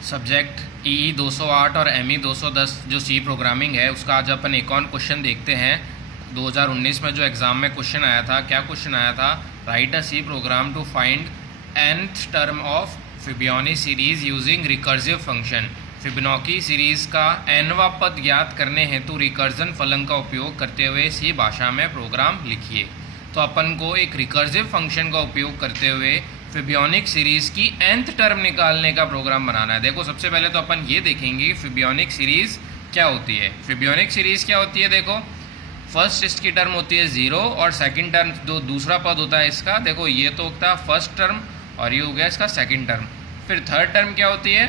Subject ई 208 और M E 210 जो सी programming है उसका आज अपन एक और क्वेश्चन देखते हैं। 2019 में जो एग्ज़ाम में क्वेश्चन आया था, क्या क्वेश्चन आया था? Write a C program to find nth term of Fibonacci series using recursive function. Fibonacci series का nवां पद ज्ञात करने हेतु रिकर्जन फलन का उपयोग करते हुए सी भाषा में प्रोग्राम लिखिए। तो अपन को एक रिकर्सिव फंक्शन का उपयोग करते हुए फिबोनाची सीरीज़ की nth टर्म निकालने का प्रोग्राम बनाना है। देखो, सबसे पहले तो अपन ये देखेंगे फिबोनाची सीरीज़ क्या होती है। फिबोनाची सीरीज़ क्या होती है? देखो, फर्स्ट इसकी टर्म होती है 0 और सेकंड टर्म जो दूसरा पद होता है इसका, देखो ये तो होता है फर्स्ट टर्म और ये हो गया इसका सेकंड टर्म। फिर थर्ड टर्म क्या होती है?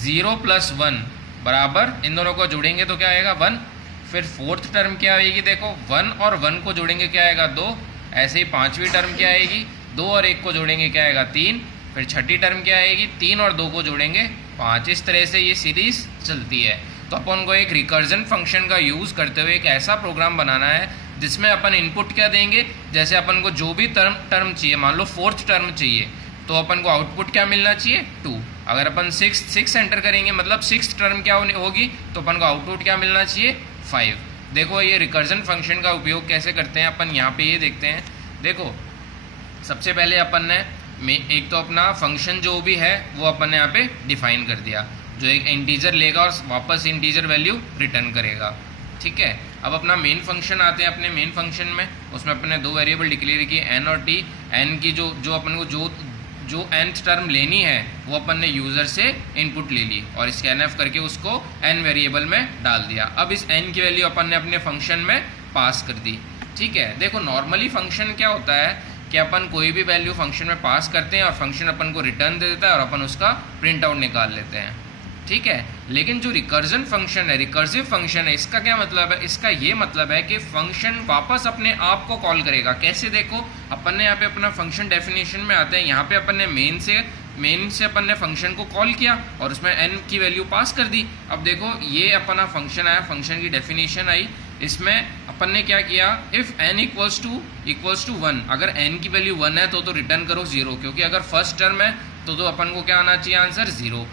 0 + 1 बराबर, इन दोनों को जोड़ेंगे तो क्या आएगा? 1। फिर फोर्थ टर्म क्या आएगी? देखो 1 और 1 को जोड़ेंगे क्या आएगा? 2। ऐसे ही पांचवी टर्म क्या आएगी? 2 और 1 को जोड़ेंगे क्या आएगा? 3। फिर छठी टर्म क्या आएगी? 3 और 2 को जोड़ेंगे 5। इस तरह से ये सीरीज चलती है। तो अपन को एक रिकर्जन फंक्शन का यूज़ करते हुए एक ऐसा प्रोग्राम बनाना है जिसमें अपन इनपुट क्या देंगे, जैसे अपन को जो भी टर्म चाहिए, मान लो फोर्थ टर्म चाहिए, तो अपन को आउटपुट क्या मिलना चाहिए? 2। अगर अपन 6 एंटर करेंगे, मतलब सिक्स टर्म क्या होगी, तो अपन को आउटपुट क्या मिलना चाहिए? 5। देखो ये रिकर्जन फंक्शन का उपयोग कैसे करते हैं अपन यहाँ पे ये देखते हैं। देखो, सबसे पहले अपन ने एक तो अपना फंक्शन जो भी है वो अपन ने यहाँ पे डिफाइन कर दिया, जो एक इंटीजर लेगा और वापस इंटीजर वैल्यू रिटर्न करेगा। ठीक है, अब अपना मेन फंक्शन आते हैं। अपने मेन फंक्शन में उसमें अपन ने 2 वेरिएबल डिक्लेयर किए, एन और टी। एन की जो अपन को जो nth टर्म लेनी है वो अपन ने यूज़र से इनपुट ले ली और स्कैनएफ करके उसको n वेरिएबल में डाल दिया। अब इस n की वैल्यू अपन ने अपने फंक्शन में पास कर दी। ठीक है, देखो नॉर्मली फंक्शन क्या होता है कि अपन कोई भी वैल्यू फंक्शन में पास करते हैं और फंक्शन अपन को रिटर्न दे देता है और अपन उसका प्रिंट आउट निकाल लेते हैं। ठीक है, लेकिन जो रिकर्जन फंक्शन है, रिकर्सिव फंक्शन है, इसका क्या मतलब है? इसका ये मतलब है कि फंक्शन वापस अपने आप को कॉल करेगा। कैसे? देखो, अपन ने यहाँ पे अपना फंक्शन डेफिनेशन में आते हैं, यहाँ पे अपन ने मेन से अपन ने फंक्शन को कॉल किया और उसमें n की वैल्यू पास कर दी। अब देखो ये अपना फंक्शन आया, फंक्शन की डेफिनेशन आई, इसमें अपन ने क्या किया? इफ़ n इक्वल्स टू 1, अगर n की वैल्यू 1 है तो रिटर्न करो 0, क्योंकि अगर फर्स्ट टर्म है तो अपन को क्या आना चाहिए? आंसर 0।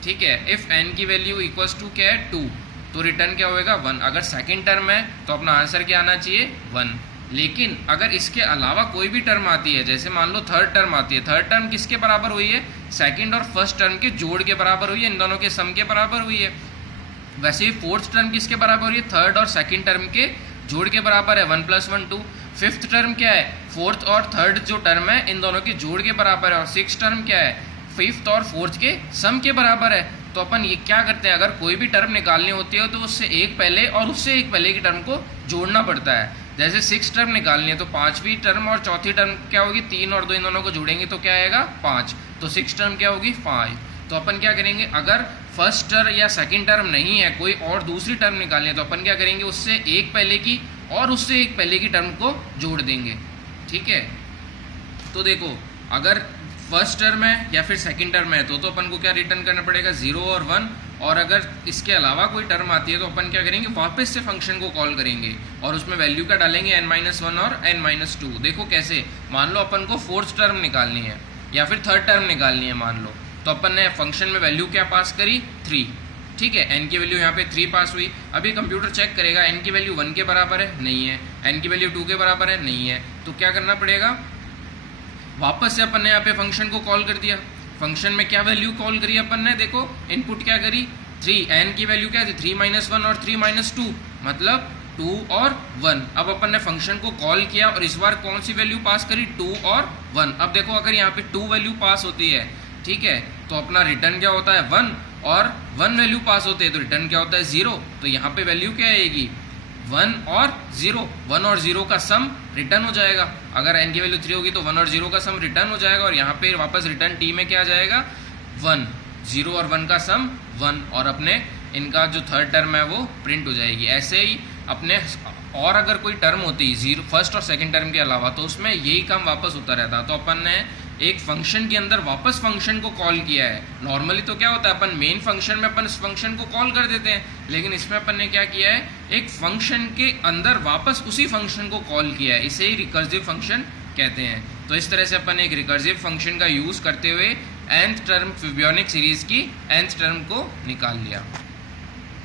ठीक है, इफ़ n की वैल्यू इक्वल्स टू क्या है? 2, तो रिटर्न क्या होएगा? 1। अगर सेकंड टर्म है तो अपना आंसर क्या आना चाहिए? 1। लेकिन अगर इसके अलावा कोई भी टर्म आती है, जैसे मान लो थर्ड टर्म आती है, थर्ड टर्म किसके बराबर हुई है? सेकंड और फर्स्ट टर्म के जोड़ के बराबर हुई है, इन दोनों के सम के बराबर हुई है। वैसे ही फोर्थ टर्म किसके बराबर हुई है? थर्ड और सेकंड टर्म के जोड़ के बराबर है, 1 + 1 2। फिफ्थ टर्म क्या है? फोर्थ और थर्ड जो टर्म है इन दोनों के जोड़ के बराबर है। और सिक्स टर्म क्या है? फिफ्थ और फोर्थ के सम के बराबर है। तो अपन ये क्या करते हैं, अगर कोई भी टर्म निकालनी होती है तो उससे एक पहले और उससे एक पहले की टर्म को जोड़ना पड़ता है। जैसे सिक्स टर्म निकालनी है तो पांचवी टर्म और चौथी टर्म क्या होगी? 3 और 2 इन दोनों को जोड़ेंगे तो क्या आएगा? 5। तो सिक्स टर्म क्या होगी? 5। तो अपन क्या करेंगे, अगर फर्स्ट टर्म या सेकंड टर्म नहीं है, कोई और दूसरी टर्म निकालनी है, तो अपन क्या करेंगे? उससे एक पहले की और उससे एक पहले की टर्म को जोड़ देंगे। ठीक है, तो देखो अगर फर्स्ट टर्म है या फिर सेकंड टर्म है तो अपन को क्या रिटर्न करना पड़ेगा? 0 और 1। और अगर इसके अलावा कोई टर्म आती है तो अपन क्या करेंगे? वापस से फंक्शन को कॉल करेंगे और उसमें वैल्यू क्या डालेंगे? n-1 और n-2। देखो कैसे, मान लो अपन को फोर्थ टर्म निकालनी है या फिर थर्ड टर्म निकालनी है मान लो, तो अपन ने फंक्शन में वैल्यू क्या पास करी? 3। ठीक है, n की वैल्यू यहाँ पे 3 पास हुई। अभी कंप्यूटर चेक करेगा n की वैल्यू 1 के बराबर है, नहीं है, n की वैल्यू 2 के बराबर है, नहीं है, तो क्या करना पड़ेगा? वापस से अपन ने यहाँ पे फंक्शन को कॉल कर दिया। फंक्शन में क्या वैल्यू कॉल करी अपन ने? देखो इनपुट क्या करी? 3। n की वैल्यू क्या थी? 3 - 1 और 3 - 2, मतलब 2 और 1। अब अपन ने फंक्शन को कॉल किया और इस बार कौन सी वैल्यू पास करी? 2 और 1। अब देखो अगर यहाँ पे 2 वैल्यू पास होती है, ठीक है, तो अपना रिटर्न क्या होता है? 1। और 1 वैल्यू पास होते हैं तो रिटर्न क्या होता है? 0। तो यहाँ पे वैल्यू क्या आएगी? 1 और 0। 1 और 0 का सम रिटर्न हो जाएगा। अगर n की वैल्यू 3 होगी तो 1 और 0 का सम रिटर्न हो जाएगा और यहाँ पे वापस रिटर्न t में क्या आ जाएगा? 1। 0 और 1 का सम 1 और अपने इनका जो थर्ड टर्म है वो प्रिंट हो जाएगी। ऐसे ही अपने और अगर कोई टर्म होती 0 फर्स्ट और सेकंड टर्म के अलावा तो उसमें यही काम वापस होता रहता। तो अपन ने एक फंक्शन के अंदर वापस फंक्शन को कॉल किया है। नॉर्मली तो क्या होता है, अपन मेन फंक्शन में अपन इस फंक्शन को कॉल कर देते हैं, लेकिन इसमें अपन ने क्या किया है? एक फंक्शन के अंदर वापस उसी फंक्शन को कॉल किया है। इसे ही रिकर्सिव फंक्शन कहते हैं। तो इस तरह से अपन एक रिकर्सिव फंक्शन का यूज़ करते हुए nth टर्म फिबियोनिक सीरीज की nth टर्म को निकाल लिया।